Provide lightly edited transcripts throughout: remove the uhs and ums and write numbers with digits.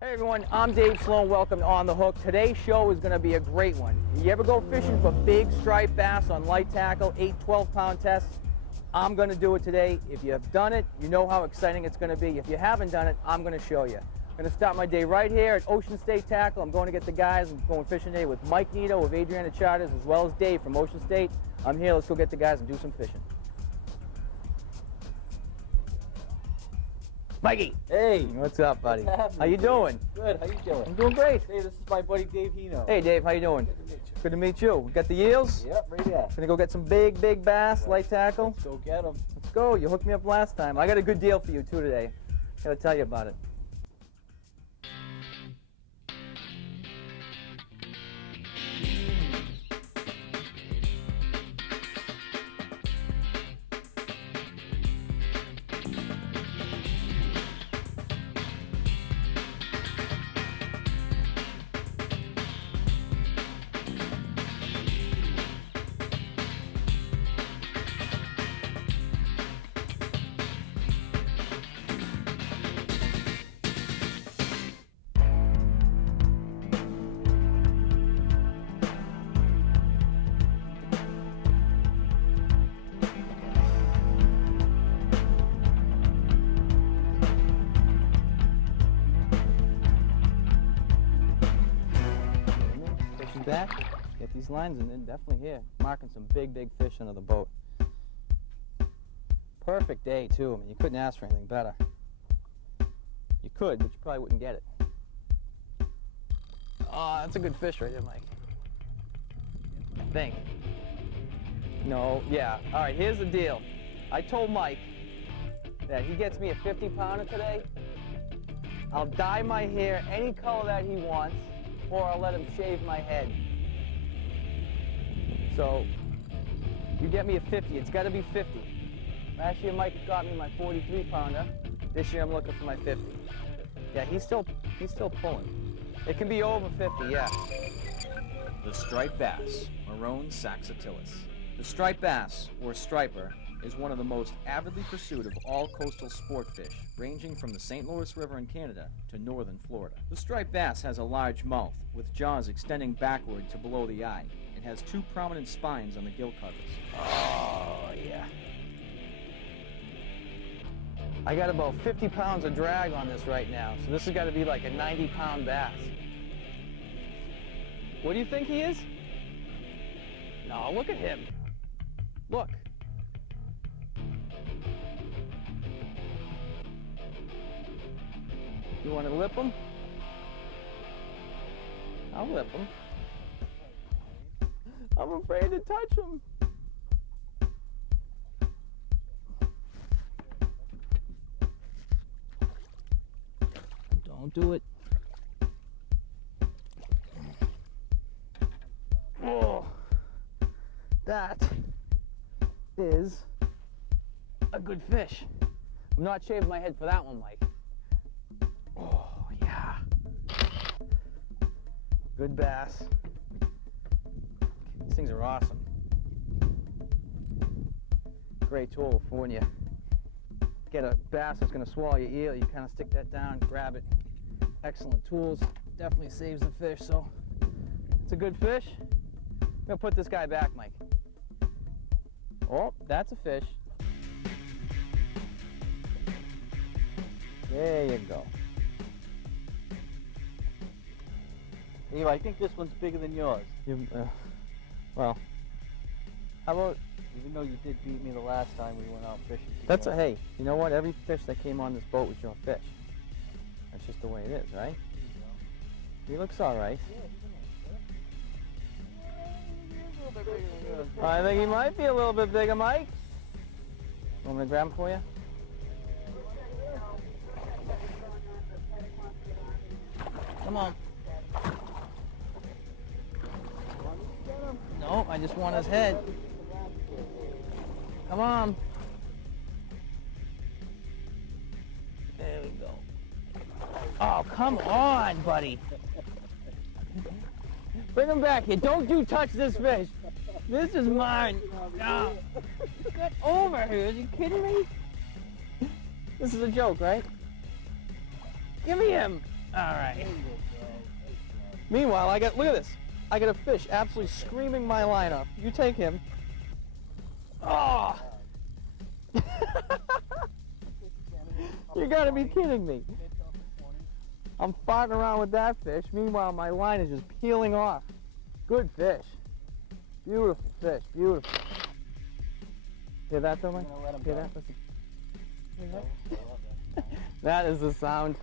Hey everyone, I'm Dave Sloan. Welcome to On the Hook. Today's show is going to be a great one. You ever go fishing for big striped bass on light tackle, 8, 12-pound tests? I'm going to do it today. If you have done it, you know how exciting it's going to be. If you haven't done it, I'm going to show you. I'm going to start my day right here at Ocean State Tackle. I'm going to get the guys. I'm going fishing today with Mike Neto of Adrianna Charters as well as Dave from Ocean State. I'm here. Let's go get the guys and do some fishing. Mikey. Hey. What's up, buddy? What's happening? How you doing? Good. How you doing? I'm doing great. Hey, this is my buddy Dave Hino. Hey, Dave. How you doing? Good to meet you. Good to meet you. We got the eels. Yep, right there. Gonna go get some big bass, light tackle. Let's go get them. Let's go. You hooked me up last time. I got a good deal for you too today. Gotta tell you about it. Fishing back, get these lines and then definitely here, marking some big fish under the boat. Perfect day too. I mean, you couldn't ask for anything better. You could, but you probably wouldn't get it. Oh, that's a good fish right there, Mike. I think. No, yeah. All right, here's the deal. I told Mike that he gets me a 50-pounder today. I'll dye my hair any color that he wants, or I'll let him shave my head. So, you get me a 50, it's gotta be 50. Last year Mike got me my 43-pounder. This year I'm looking for my 50. Yeah, he's still pulling. It can be over 50, yeah. The striped bass, Marone saxatilis. The striped bass, or striper, is one of the most avidly pursued of all coastal sport fish, ranging from the St. Louis River in Canada to northern Florida. The striped bass has a large mouth, with jaws extending backward to below the eye. It has 2 prominent spines on the gill covers. Oh, yeah. I got about 50 pounds of drag on this right now, so this has got to be like a 90-pound bass. What do you think he is? No, look at him. Look. You want to lip him? I'll lip him. I'm afraid to touch him. Don't do it. Oh, that is a good fish. I'm not shaving my head for that one, Mike. Oh, yeah. Good bass. These things are awesome. Great tool for when you get a bass that's going to swallow your eel. You kind of stick that down, grab it. Excellent tools. Definitely saves the fish, so it's a good fish. I'm going to put this guy back, Mike. Oh, that's a fish. There you go. Dave, I think this one's bigger than yours. Well, how about... Even though you did beat me the last time we went out fishing together. That's a, hey, you know what? Every fish that came on this boat was your fish. That's just the way it is, right? He looks all right. I think he might be a little bit bigger, Mike. Want me to grab him for you? Come on. No, I just want his head. Come on. There we go. Oh, come on, buddy. Bring him back here. Don't you touch this fish. This is mine. No. Get over here. Are you kidding me? This is a joke, right? Give me him. All right. There you go. Meanwhile, look at this. I got a fish absolutely screaming my line up. You take him. Oh! You gotta be kidding me. I'm farting around with that fish. Meanwhile, my line is just peeling off. Good fish. Beautiful fish, beautiful. Hear that though, Mike? I'm gonna let him Hear go. that? Listen. Hear Oh, that? I love that. That is the sound.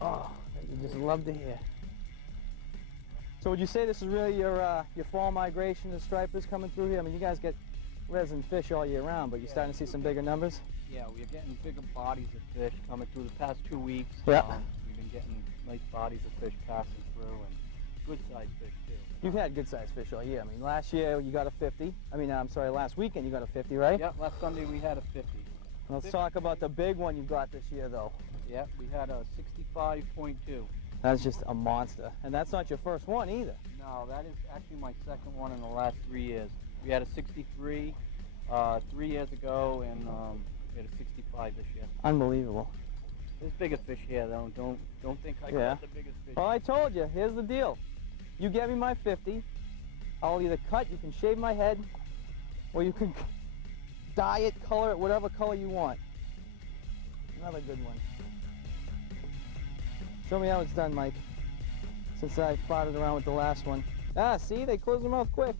Oh, that you just love to hear. So would you say this is really your fall migration of stripers coming through here? I mean, you guys get resin fish all year round, but you're starting to see some bigger numbers? Yeah, we're getting bigger bodies of fish coming through the past 2 weeks. Yeah. We've been getting nice bodies of fish passing through and good sized fish too. You've had good sized fish all year. I mean, last year you got a 50. I mean, I'm sorry, last weekend you got a 50, right? Yep, last Sunday we had a 50. Let's talk about the big one you got this year, though. Yep, we had a 65.2. That's just a monster. And that's not your first one either. No, that is actually my second one in the last 3 years. We had a 63 3 years ago, and we had a 65 this year. Unbelievable. There's bigger fish here, though. Don't think I Yeah. got the biggest fish. Well, I told you. Here's the deal. You get me my 50. I'll either cut, you can shave my head, or you can dye it, color it, whatever color you want. Another good one. Show me how it's done, Mike. Since I farted around with the last one. Ah, see? They close their mouth quick.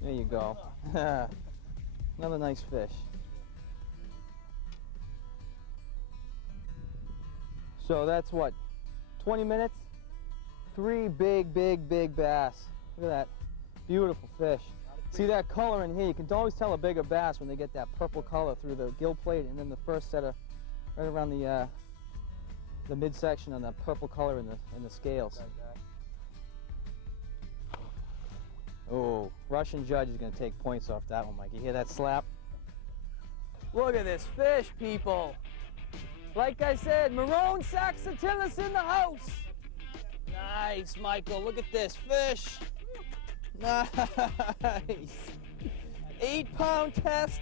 There you go. Another nice fish. So that's what? 20 minutes? 3 big bass. Look at that. Beautiful fish. See that color in here? You can always tell a bigger bass when they get that purple color through the gill plate, and then the first set of right around the midsection on that purple color in the scales. Oh, Russian judge is going to take points off that one, Mike. You hear that slap? Look at this fish, people. Like I said, maroon saxatilis in the house. Nice, Michael. Look at this fish. Nice. 8-pound test.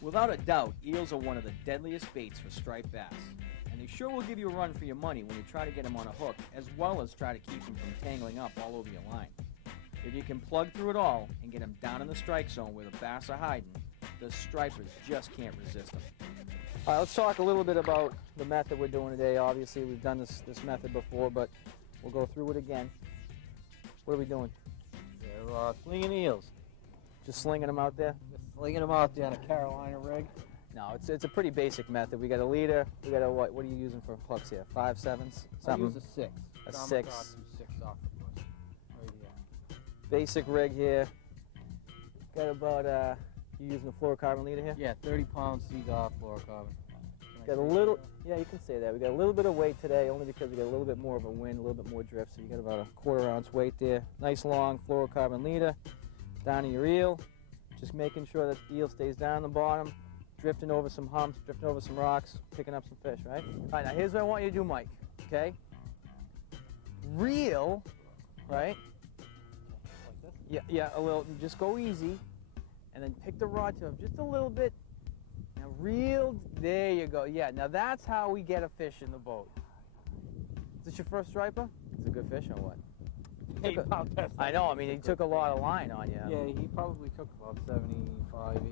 Without a doubt, eels are one of the deadliest baits for striped bass, and they sure will give you a run for your money when you try to get them on a hook, as well as try to keep them from tangling up all over your line. If you can plug through it all and get them down in the strike zone where the bass are hiding, the stripers just can't resist them. All right, let's talk a little bit about the method we're doing today. Obviously, we've done this method before, but we'll go through it again. What are we doing? They're slinging eels. Just slinging them out there? Just slinging them out there on a Carolina rig. No, it's a pretty basic method. We got a leader. We got a what are you using for hooks here? 5, 7s? I use a 6. A Common 6. Cross and 6 octopus. Right here. Basic rig here. Got about you using a fluorocarbon leader here? Yeah, 30-pound Seagull fluorocarbon. Got a little, yeah, you can say that. We got a little bit of weight today, only because we got a little bit more of a wind, a little bit more drift. So you got about a 1/4 ounce weight there. Nice long fluorocarbon leader. Down to your eel. Just making sure that the eel stays down the bottom, drifting over some humps, drifting over some rocks, picking up some fish, right? All right, now here's what I want you to do, Mike, okay? Reel, right? Like this? Yeah, a little, just go easy, and then pick the rod tip just a little bit. Now reel, there you go. Yeah, now that's how we get a fish in the boat. Is this your first striper? It's a good fish or what? 8-pound test. I know, I mean, he took a lot of line on you. Yeah, he probably took about 75, 80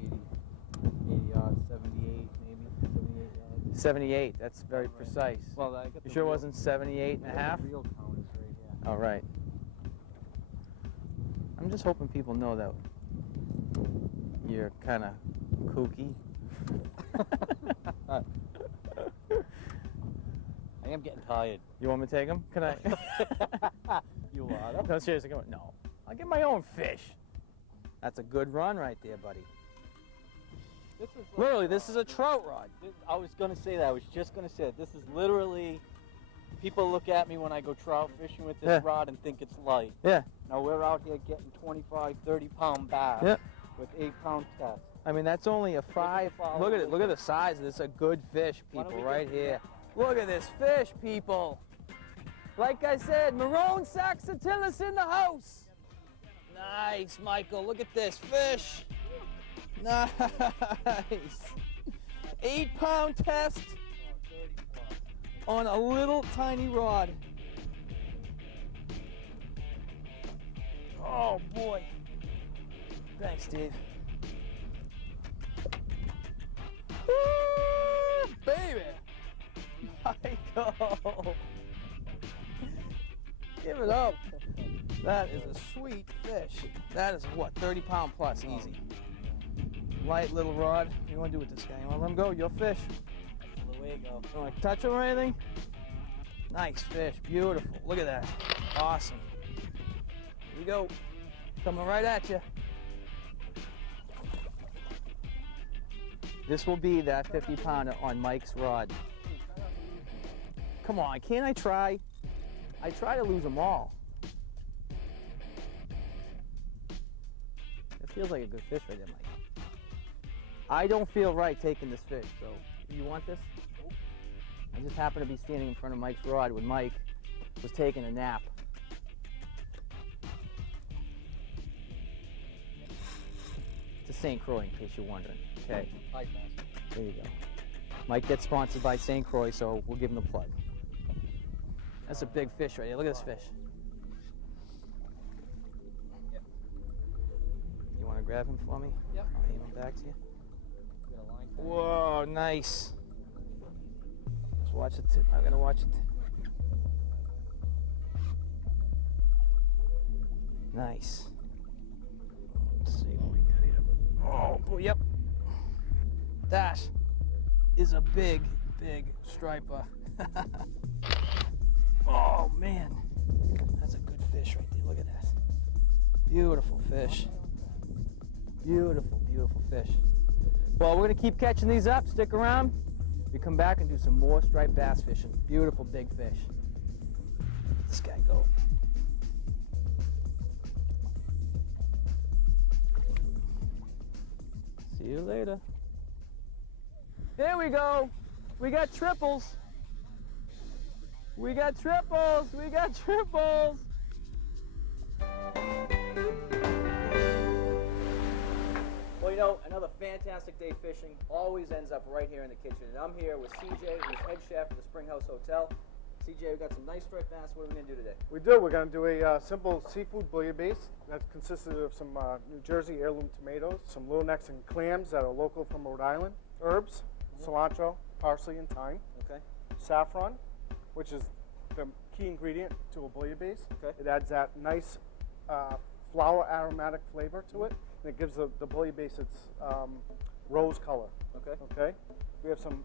yards, 78 maybe, 78 yards. 78, that's very precise. Well, I got You the sure it reel- wasn't 78 and a half? The reel count is right here. All right. I'm just hoping people know that you're kind of kooky. I am getting tired. You want me to take him? Can I? You are. No, seriously, come on. No, I'll get my own fish. That's a good run right there, buddy. This is like, Literally, this is a trout rod. I was going to say that. I was just going to say it. This is literally, people look at me when I go trout fishing with this Yeah. rod and think it's light. Yeah. Now we're out here getting 25, 30-pound bass Yeah. with 8-pound test. I mean, that's only a 5. follow Look at it. with Look at the size of this. It's a good fish, Why don't people, we right just- here. Look at this fish, people. Like I said, maroon saxatilis in the house. Nice, Michael. Look at this fish. Nice. 8-pound test. on a little tiny rod. Oh boy. Thanks, Steve. Woo, baby. Michael. Give it up. That is a sweet fish. That is what, 30 pound plus, easy. Light little rod. What do you want to do with this guy? You want to let him go? Your fish. That's the way to go. You want to touch him or anything? Nice fish. Beautiful. Look at that. Awesome. Here you go. Coming right at you. This will be that 50 pounder on Mike's rod. Come on, can't I try? I try to lose them all. It feels like a good fish right there, Mike. I don't feel right taking this fish, so you want this? I just happen to be standing in front of Mike's rod when Mike was taking a nap. It's a St. Croix, in case you're wondering. Okay. There you go. Mike gets sponsored by St. Croix, so we'll give him the plug. That's a big fish right here. Look at this fish. Yep. You want to grab him for me? Yep. I'll aim him back to you. Got a line. Whoa, nice. Let's watch the tip. I'm gonna watch it. Nice. Let's see what we got here. Oh, boy, yep. That is a big, big striper. Oh man, that's a good fish right there. Look at that. Beautiful fish. Beautiful, beautiful fish. Well, we're gonna keep catching these up. Stick around. We come back and do some more striped bass fishing. Beautiful big fish. Let this guy go. See you later. There we go. We got triples. We got triples. We got triples. Well, you know, another fantastic day fishing always ends up right here in the kitchen. And I'm here with CJ, who's head chef at the Spring House Hotel. CJ, we got some nice striped bass. What are we going to do today? We're going to do a simple seafood bouillabaisse that consisted of some New Jersey heirloom tomatoes, some little necks and clams that are local from Rhode Island, herbs, cilantro, parsley, and thyme. Okay. Saffron, which is the key ingredient to a bouillabaisse. Okay. It adds that nice flower aromatic flavor to it, and it gives the bouillabaisse its rose color. Okay. Okay. We have some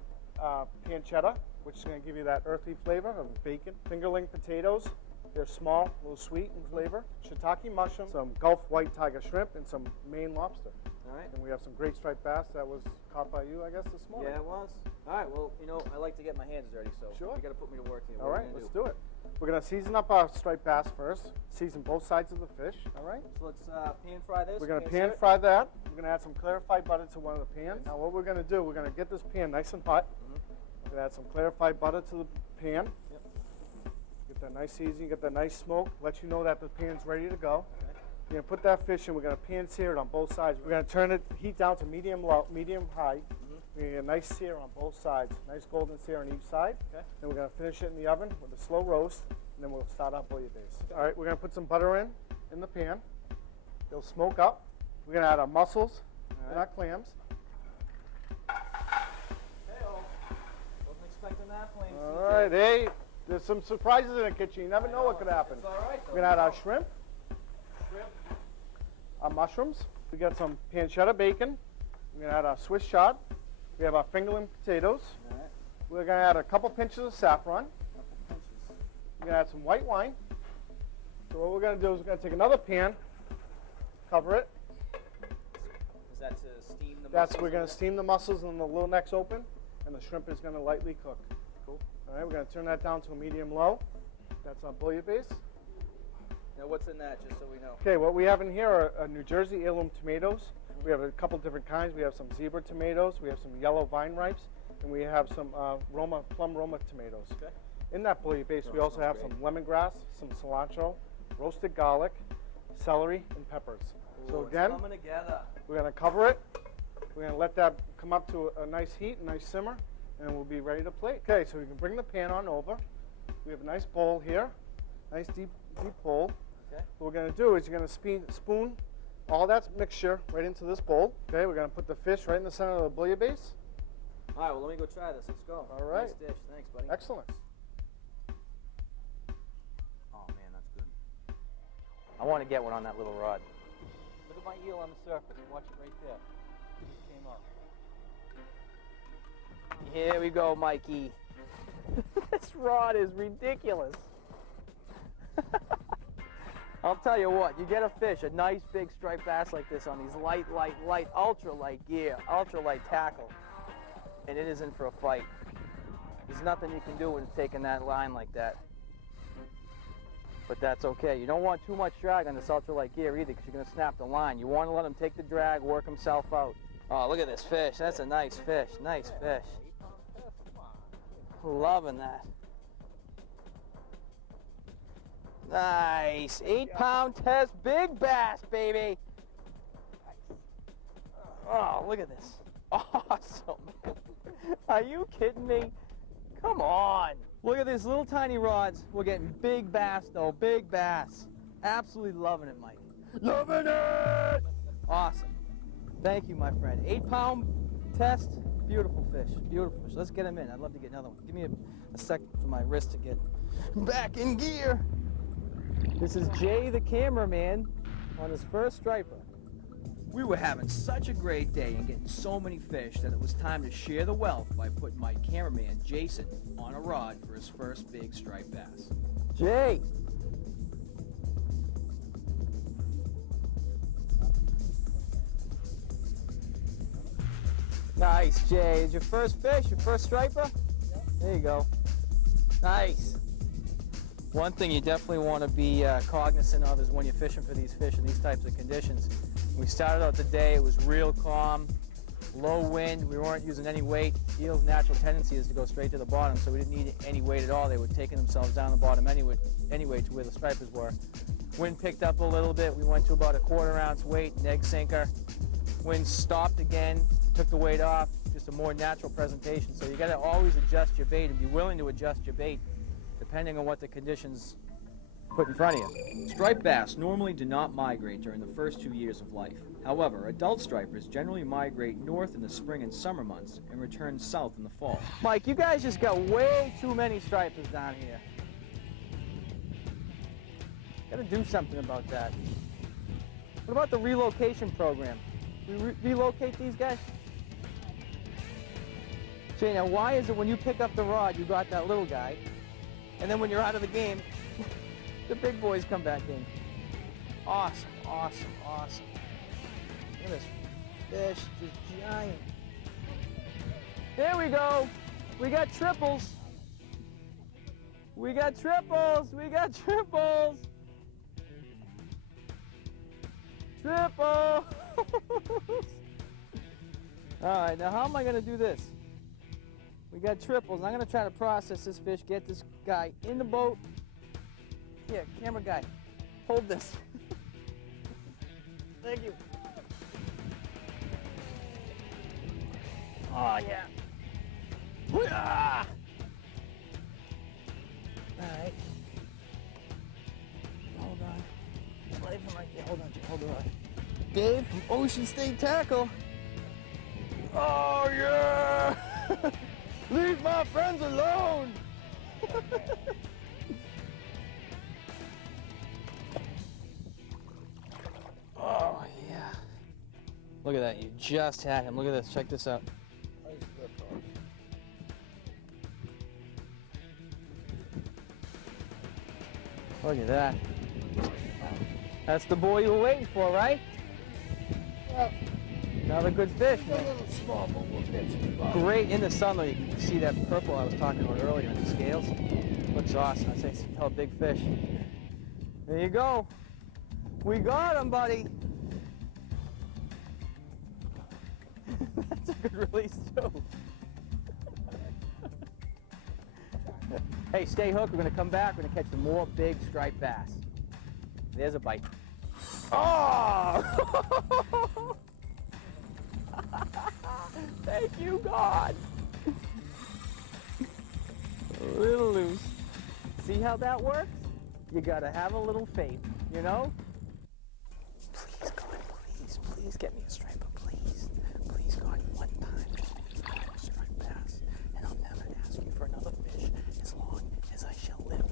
pancetta, which is going to give you that earthy flavor of bacon. Fingerling potatoes. They're small, a little sweet in flavor. Shiitake mushroom, some Gulf white tiger shrimp, and some Maine lobster. All right. And we have some great striped bass that was caught by you, I guess, this morning. Yeah, it was. All right, well, you know, I like to get my hands dirty, so Sure. you got to put me to work here. All right, let's do it. We're going to season up our striped bass first. Season both sides of the fish, all right? So let's pan fry this. We're going to sear pan it. fry that. We're going to add some clarified butter to one of the pans. Now what we're going to do, we're going to get this pan nice and hot. We're going to add some clarified butter to the pan. Yep. Get that nice seasoning, get that nice smoke. Let you know that the pan's ready to go. Okay. You're going to put that fish in. We're going to pan sear it on both sides. We're going to turn it, heat down to medium low, medium high. We're going to get a nice sear on both sides. Nice golden sear on each side. Okay. Then we're going to finish it in the oven with a slow roast. And then we'll start our bouillabaisse. All right, we're going to put some butter in the pan. It'll smoke up. We're going to add our mussels and our clams. Hey-oh. Wasn't expecting that flame. All right, hey, there's some surprises in the kitchen. You never know what could happen. It's all right, though. We're going to add our shrimp, our mushrooms. We got some pancetta bacon. We're going to add our Swiss chard. We have our fingerling potatoes. All right. We're going to add a couple pinches of saffron. Couple pinches. We're going to add some white wine. So what we're going to do is we're going to take another pan, cover it. Is that to steam the That's mussels we're going in to there? steam the mussels and the little necks open, and the shrimp is going to lightly cook. Cool. All right, we're going to turn that down to a medium low. That's our bouillabaisse. Now what's in that, just so we know? Okay, what we have in here are New Jersey heirloom tomatoes. We have a couple different kinds. We have some zebra tomatoes. We have some yellow vine ripes, and we have some plum Roma tomatoes. Okay. In that bouillabaisse, we Oh, also have smells some lemongrass, some cilantro, roasted garlic, celery, and peppers. So Ooh, again, it's coming together. we're going to cover it. We're going to let that come up to a nice heat, a nice simmer, and we'll be ready to plate. Okay, so we can bring the pan on over. We have a nice bowl here, nice deep bowl. Okay. What we're going to do is you're going to spoon all that mixture right into this bowl. Okay, we're going to put the fish right in the center of the bouillabaisse. All right, well, let me go try this. Let's go. All right. Nice dish. Thanks, buddy. Excellent. Oh, man, that's good. I want to get one on that little rod. Look at my eel on the surface. Watch it right there. It came up. Here we go, Mikey. This rod is ridiculous. I'll tell you what, you get a fish, a nice big striped bass like this on these light, ultra light gear, ultra light tackle, and it isn't for a fight. There's nothing you can do when taking that line like that. But that's okay. You don't want too much drag on this ultra light gear either, because you're going to snap the line. You want to let him take the drag, work himself out. Oh, look at this fish. That's a nice fish. Nice fish. Loving that. Nice. 8-pound test, big bass, baby. Oh, look at this. Awesome. Are you kidding me? Come on. Look at these little tiny rods. We're getting big bass, though. Big bass. Absolutely loving it, Mike. Loving it! Awesome. Thank you, my friend. 8-pound test. Beautiful fish. Beautiful fish. Let's get him in. I'd love to get another one. Give me a second for my wrist to get back in gear. This is Jay, the cameraman, on his first striper. We were having such a great day and getting so many fish that it was time to share the wealth by putting my cameraman, Jason, on a rod for his first big striped bass. Jay! Nice, Jay. Is your first fish, your first striper? There you go. Nice. One thing you definitely want to be cognizant of is when you're fishing for these fish in these types of conditions. We started out the day, it was real calm, low wind, we weren't using any weight. Eel's natural tendency is to go straight to the bottom, so we didn't need any weight at all. They were taking themselves down the bottom anyway to where the stripers were. Wind picked up a little bit, we went to about a 1/4 ounce weight, egg sinker. Wind stopped again, took the weight off, just a more natural presentation. So you gotta always adjust your bait and be willing to adjust your bait depending on what the conditions put in front of you. Striped bass normally do not migrate during the first 2 years of life. However, adult stripers generally migrate north in the spring and summer months and return south in the fall. Mike, you guys just got way too many stripers down here. Gotta do something about that. What about the relocation program? We relocate these guys? Jay, now why is it when you pick up the rod, you got that little guy, and then when you're out of the game, the big boys come back in? Awesome, awesome, awesome. Look at this fish, just giant. There we go. We got triples. We got triples. We got triples. Triples. All right, now how am I going to do this? We got triples. I'm going to try to process this fish, get this guy in the boat. Here, camera guy, hold this. Thank you. Oh, yeah. Hoo-yah! All right. Hold on. Wait for my, yeah, hold on, hold on. Dave from Ocean State Tackle. Oh, yeah! Leave my friends alone! Oh, yeah. Look at that, you just had him. Look at this, check this out. Look at that. That's the boy you were waiting for, right? Well, another good fish. a little small, but we'll catch it. Great in the sun though, you can see that purple I was talking about earlier on the scales. Looks awesome. I'd say tell a big fish. There you go. We got him, buddy. That's a good release too. Hey, stay hooked. We're gonna come back. We're gonna catch some more big striped bass. There's a bite. Oh! Thank you, God. A little loose. See how that works? You gotta have a little faith, you know? Please, God, please get me a striper, please. Please, God, one time. Striped bass, and I'll never ask you for another fish as long as I shall live.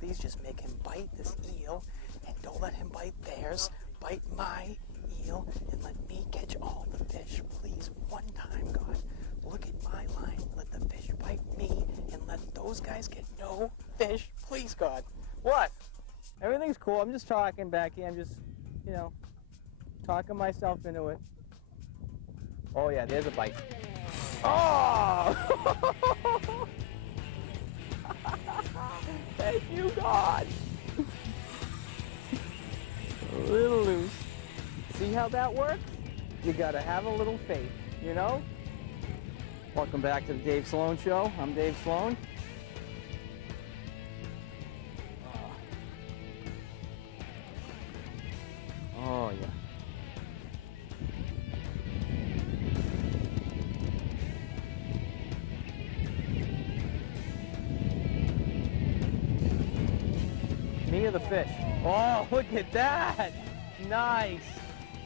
Please just make him bite this eel, and don't let him bite theirs. Bite my eel, and let me catch all the fish. Please, one time, God. Look at my line, let the fish bite me, and let those guys get no fish. Please, God. What? Everything's cool. I'm just talking back here. I'm just, you know, talking myself into it. Oh, yeah, there's a bite. Oh! Thank you, God. A little loose. See how that works? You gotta have a little faith, you know? Welcome back to the Dave Sloan Show. I'm Dave Sloan. Oh, yeah. Me or the fish? Oh, look at that! Nice!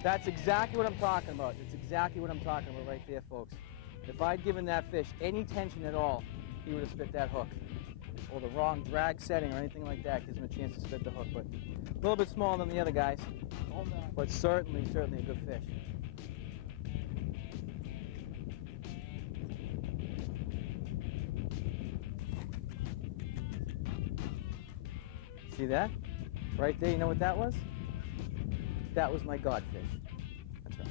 That's exactly what I'm talking about. It's exactly what I'm talking about right there, folks. If I'd given that fish any tension at all, he would have spit that hook. Or the wrong drag setting or anything like that gives him a chance to spit the hook. But a little bit smaller than the other guys. But certainly a good fish. See that? Right there, you know what that was? That was my godfish. That's right.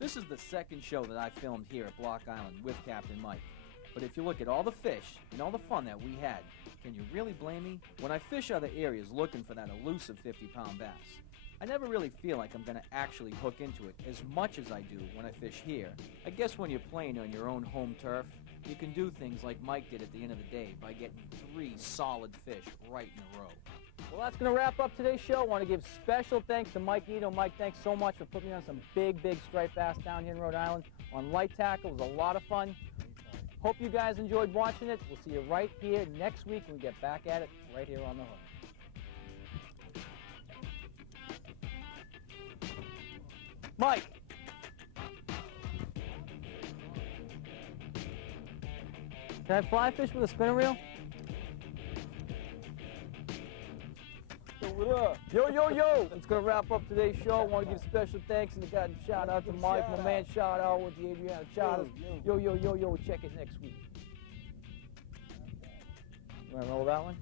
This is the second show that I filmed here at Block Island with Captain Mike. But if you look at all the fish and all the fun that we had, can you really blame me? When I fish other areas looking for that elusive 50-pound bass, I never really feel like I'm going to actually hook into it as much as I do when I fish here. I guess when you're playing on your own home turf, you can do things like Mike did at the end of the day by getting 3 solid fish right in a row. Well, that's going to wrap up today's show. I want to give special thanks to Mike Neto. Mike, thanks so much for putting me on some big striped bass down here in Rhode Island on light tackle. It was a lot of fun. Hope you guys enjoyed watching it. We'll see you right here next week when we get back at it right here on the hook. Mike! Can I fly fish with a spinner reel? What up? Yo! That's going to wrap up today's show. I want to give special thanks and a shout out to Mike, my man, shout out with the Adrianna shout Yo. We'll check it next week. You want to roll that one?